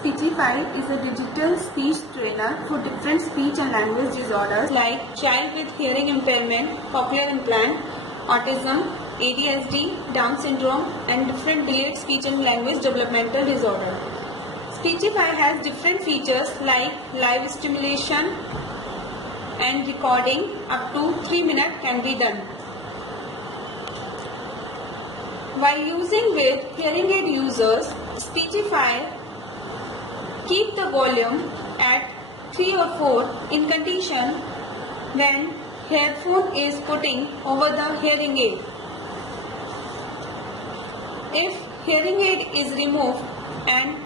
Speechifi is a digital speech trainer for different speech and language disorders like child with hearing impairment, cochlear implant, autism, ADHD, Down syndrome, and different delayed speech and language developmental disorder. Speechifi has different features like live stimulation and recording. Up to 3 minutes can be done. While using with hearing aid users, Speechifi keep the volume at 3 or 4 in condition when headphone is putting over the hearing aid. If hearing aid is removed and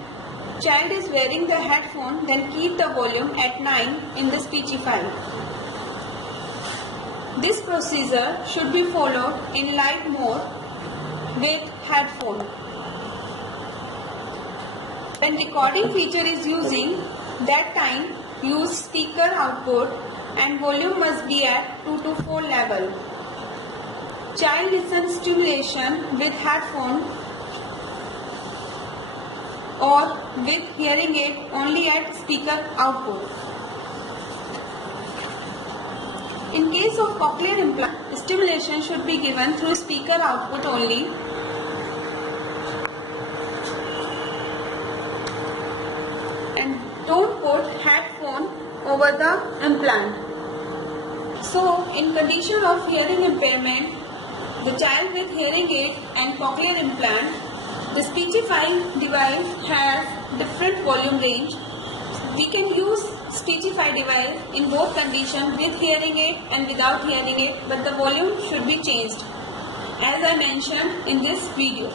child is wearing the headphone, then keep the volume at 9 in the Speechifi. This procedure should be followed in live mode with headphone. When recording feature is using, that time use speaker output and volume must be at 2 to 4 level. Child listen stimulation with headphone or with hearing aid only at speaker output. In case of cochlear implant, stimulation should be given through speaker output only. And don't put headphone over the implant. So, in condition of hearing impairment, the child with hearing aid and cochlear implant, the Speechifi device has different volume range. We can use Speechifi device in both conditions, with hearing aid and without hearing aid, but the volume should be changed, as I mentioned in this video.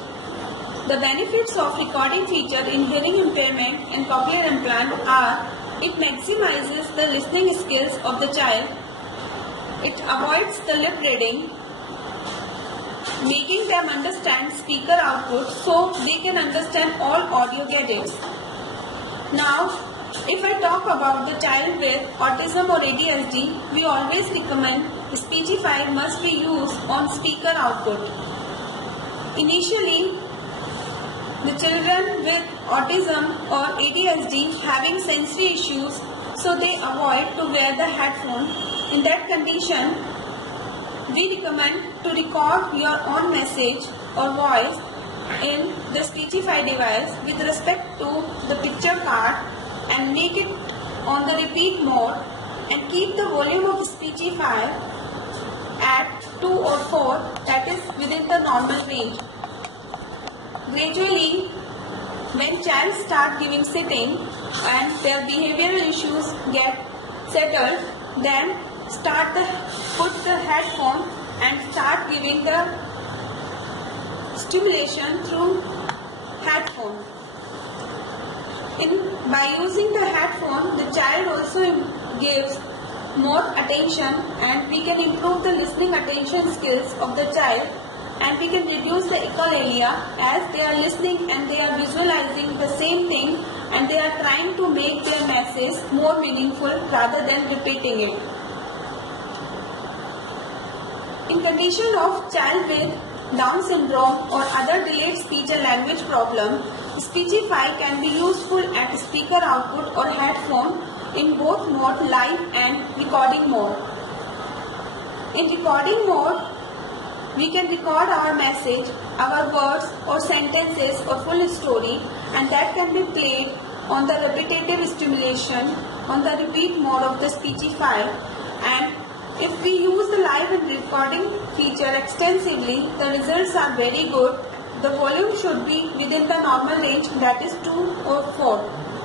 The benefits of recording feature in hearing impairment and cochlear implant are: it maximizes the listening skills of the child, it avoids the lip reading, making them understand speaker output so they can understand all audio gadgets. Now, if I talk about the child with autism or ADHD, we always recommend Speechifi must be used on speaker output. Initially, the children with autism or ADHD having sensory issues, so they avoid to wear the headphone. In that condition, we recommend to record your own message or voice in the Speechifi device with respect to the picture card and make it on the repeat mode and keep the volume of Speechifi at 2 or 4, that is within the normal range. Gradually, when child start giving sitting and their behavioral issues get settled, then put the headphone and start giving the stimulation through headphone. By using the headphone, the child also gives more attention and we can improve the listening attention skills of the child, and we can reduce the echolalia as they are listening and they are visualizing the same thing and they are trying to make their message more meaningful rather than repeating it. In condition of child with Down syndrome or other delayed speech and language problem, Speechifi can be useful at speaker output or headphone in both mode, live and recording mode. In recording mode, we can record our message, our words or sentences or full story, and that can be played on the repetitive stimulation on the repeat mode of the Speechifi. And if we use the live and recording feature extensively, the results are very good. The volume should be within the normal range, that is 2 or 4.